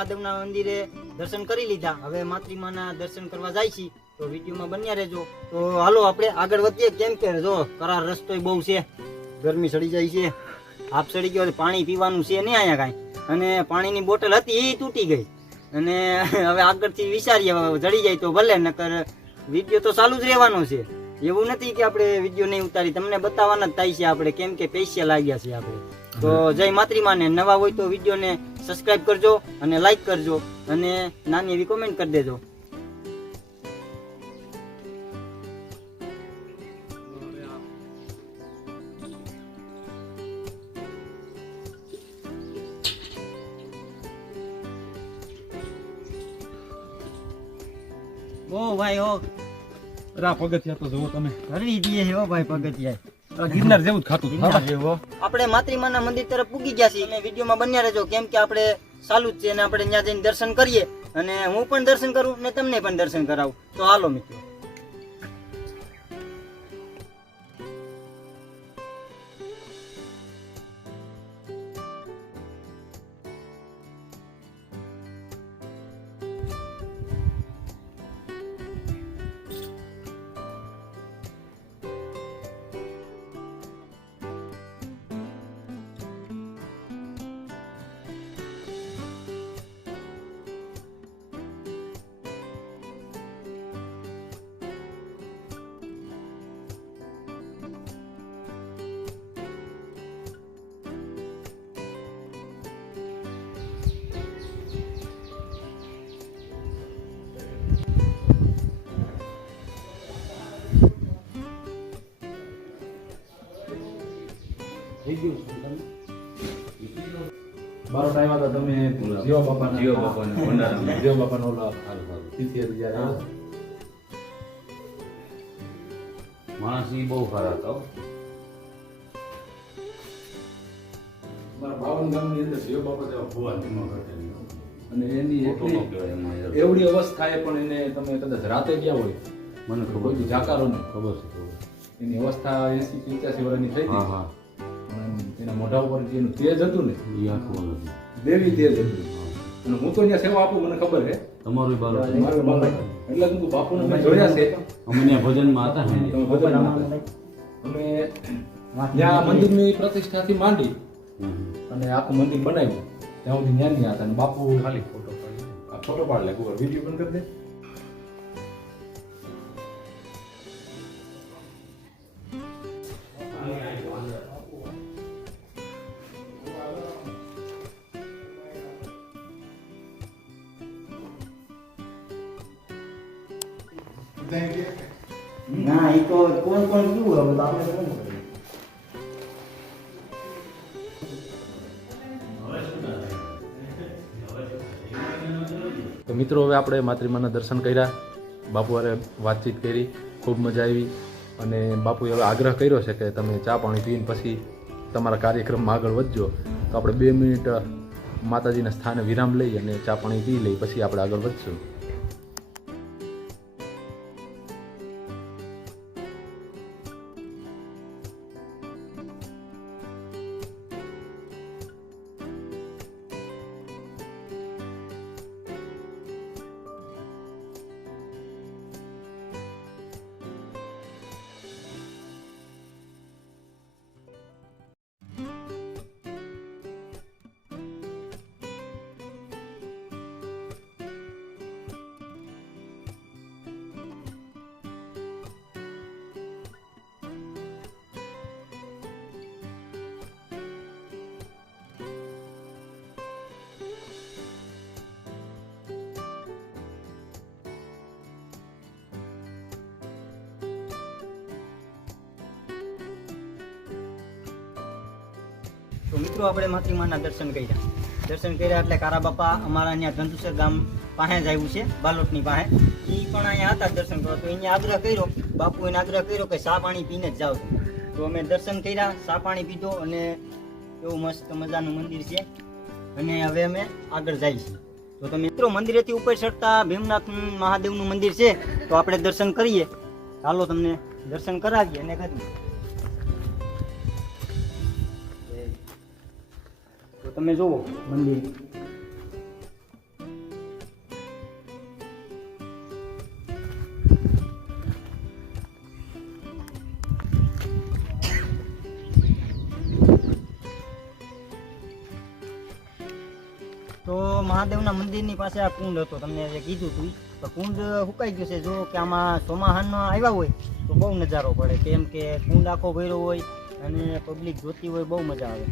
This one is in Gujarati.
મહાદેવના મંદિરે દર્શન કરી લીધા. હવે માતૃમાના દર્શન કરવા જાય છે, તો વિડીયોમાં બન્યા રહેજો. તો હાલો આપણે આગળ વધીએ. કેમ કે જો કરાર રસ્તો બહુ છે, ગરમી સડી જાય છે, હાફ સડી ગયો, પાણી પીવાનું છે નહીં અહીંયા કાંઈ, અને પાણીની બોટલ હતી એ તૂટી ગઈ. અને હવે આગળથી વિચારીએ, જડી જાય તો ભલે, નકર વિડીયો તો ચાલુ જ રહેવાનો છે. એવું નથી કે આપણે વિડીયો નહીં ઉતારી, તમને બતાવવાના જ થાય છે આપણે, કેમ કે પૈસા લાગ્યા છે આપણે. તો જય માતૃમાને. નવા હોય તો વિડીયોને સબસ્ક્રાઇબ કરજો અને લાઈક કરજો અને નાની એવી કોમેન્ટ કરી દેજો. ઓ ભાઈ ઓ રા પગથિયા તો જોવો તમે, હરવી દઈએ છે. ઓ ભાઈ પગથિયા ગિરનાર જેવું જ ખાતું આપણે માતૃમાના મંદિર તરફ પૂગી ગયા છીએ અને વિડીયોમાં બન્યા રહેજો, કેમ કે આપણે ચાલુ જ છે અને આપણે ત્યાં જઈને દર્શન કરીએ અને હું પણ દર્શન કરું ને તમને પણ દર્શન કરાવું. તો હાલો મિત્રો. બારો ટાઈમ હતો તમે જીવા બાપાનો ઓલા તિથિ જ્યારે માણસ ઈ બહુ ખરા હતા. મારા 52 ગામની અંદર જીવા બાપા જેવા ભુવા નિમા કરતા, અને એની એવડી અવસ્થા એ પણ એને તમે કદાચ રાતે ગયા હોય, મને કોઈ જાકારો નહીં ખબર છે. એની અવસ્થા 80-85 વર્ષની થઈ હતી. હા, એના મોઢા ઉપર જેનું તેજ હતું ને, એ આખું નથી. દેવી તેજ હતું. અને હું તો અહીંયા સેવા આપું, મને ખબર છે તમારું બાલો મારું બાબા. એટલે તું બાપુને મેં જોયા છે. અમે ત્યાં ભજનમાં હતા ને, તમે ભજનમાં હતા. અમે ત્યાં મંદિરની પ્રતિષ્ઠાથી માંડી અને આખું મંદિર બનાવ્યું ત્યાં સુધી જ્ઞાની હતા. અને બાપુ ખાલી ફોટો પાડ લે, વિડીયો પણ કરી દે. ના એ તો કોણ કોણ શું હવે તો આપણે તો શું કરીએ? તો મિત્રો, હવે આપણે માતૃમાના દર્શન કર્યા, બાપુ હારે વાતચીત કરી, ખૂબ મજા આવી. અને બાપુએ હવે આગ્રહ કર્યો છે કે તમે ચા પાણી પીને પછી તમારા કાર્યક્રમમાં આગળ વધજો. તો આપણે 2 મિનિટ માતાજીના સ્થાને વિરામ લઈ અને ચા પાણી પી લઈ, પછી આપણે આગળ વધશું. તો મિત્રો, આપણે માતૃમાના દર્શન કર્યા એટલે કારા બાપા અમારા અહીંયા ધંધુસર ગામ પાસે જ આવ્યું છે, બાલોટની પાસે. એ પણ અહીંયા હતા દર્શન કરવા. તો એને આગ્રહ કર્યો, બાપુ એને આગ્રહ કર્યો કે ચા પાણી પીને જ જાવ. તો અમે દર્શન કર્યા, ચા પાણી પીધો અને એવું મસ્ત મજાનું મંદિર છે. અને હવે અમે આગળ જઈએ છીએ. તો તમે મિત્રો, મંદિરેથી ઉપર ચડતા ભીમનાથ મહાદેવનું મંદિર છે, તો આપણે દર્શન કરીએ. ચાલો તમને દર્શન કરાવીએ અને કરીએ. તો તમે જુઓ મંદિર. તો મહાદેવના મંદિરની પાસે આ કુંડ હતો, તમને જે કીધું હતું ઈ. તો કુંડ સુકાઈ ગયું છે. જો કે આમાં ચોમાહાનમાં આવ્યા હોય તો બહુ નજારો પડે, કેમ કે કુંડ આખો ભર્યો હોય અને પબ્લિક જોતી હોય, બહુ મજા આવે.